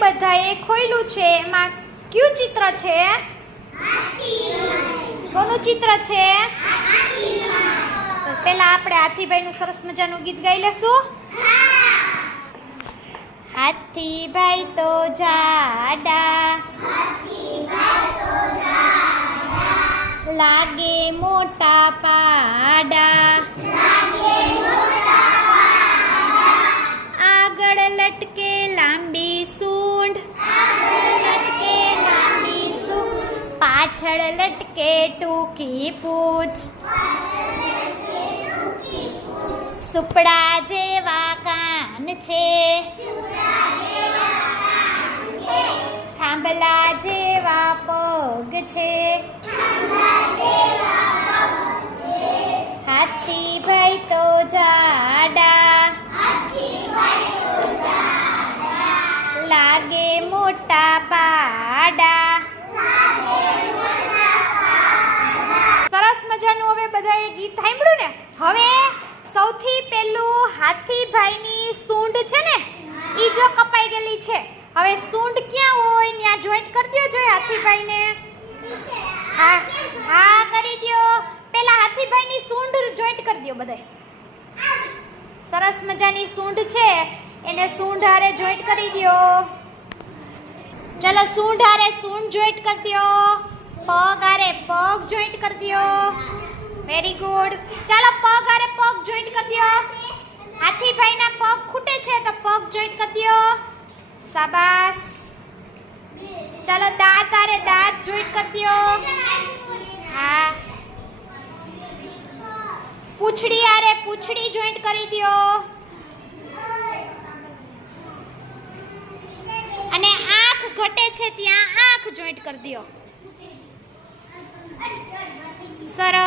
બધાએ ખોલ્યું છે એમાં કયું ચિત્ર છે? કોનું ચિત્ર છે? તો પેલા આપણે હાથીભાઈનું સરસ મજાનું ગીત ગાઈ લેશું. હાથીભાઈ તો જાડા લાગે મોટા પાડા, આગળ લટકે લાંબી સૂંઢ, પાછળ લટકે ટૂંકી પૂંછ, સુપડા જેવા કાન છે, થાંભલા જેવા પગ છે, હાથીભાઈ તો જાડા લાગે મોટા પાડા. સરસ મજાનું હવે બધાએ ગીત સાંભળ્યું ને. હવે સૌથી પહેલું હાથીભાઈની સૂંઢ છે ને ઈ જો કપાઈ ગયેલી છે. હવે સૂંઢ ક્યાં હોય ત્યાં જોઈન્ટ કરી દો જોઈએ હાથીભાઈને. હા હા કરી દો. પેલા હાથીભાઈની સૂંઢ જોઈન્ટ કરી દો બધાય. સરસ મજાની સૂંઢ છે એને સૂંઢ હારે જોઈન્ટ કરી દો. ચલો સૂંઢ હારે સૂંઢ જોઈન્ટ કરી દો. પગ હારે પગ જોઈન્ટ કરી દો. Very good. ચાલો પગ હારે પગ જોઈન્ટ કરી દો. હાથીભાઈના પગ ખૂટે છે તો પગ જોઈન્ટ કરી દો. શાબાશ. ચાલો દાંત હારે દાંત જોઈન્ટ કરી દો. હા. પૂંછડી હારે પૂંછડી જોઈન્ટ કરી દો. અને આંખ ઘટે છે ત્યાં આંખ જોઈન્ટ કરી દો. સરસ.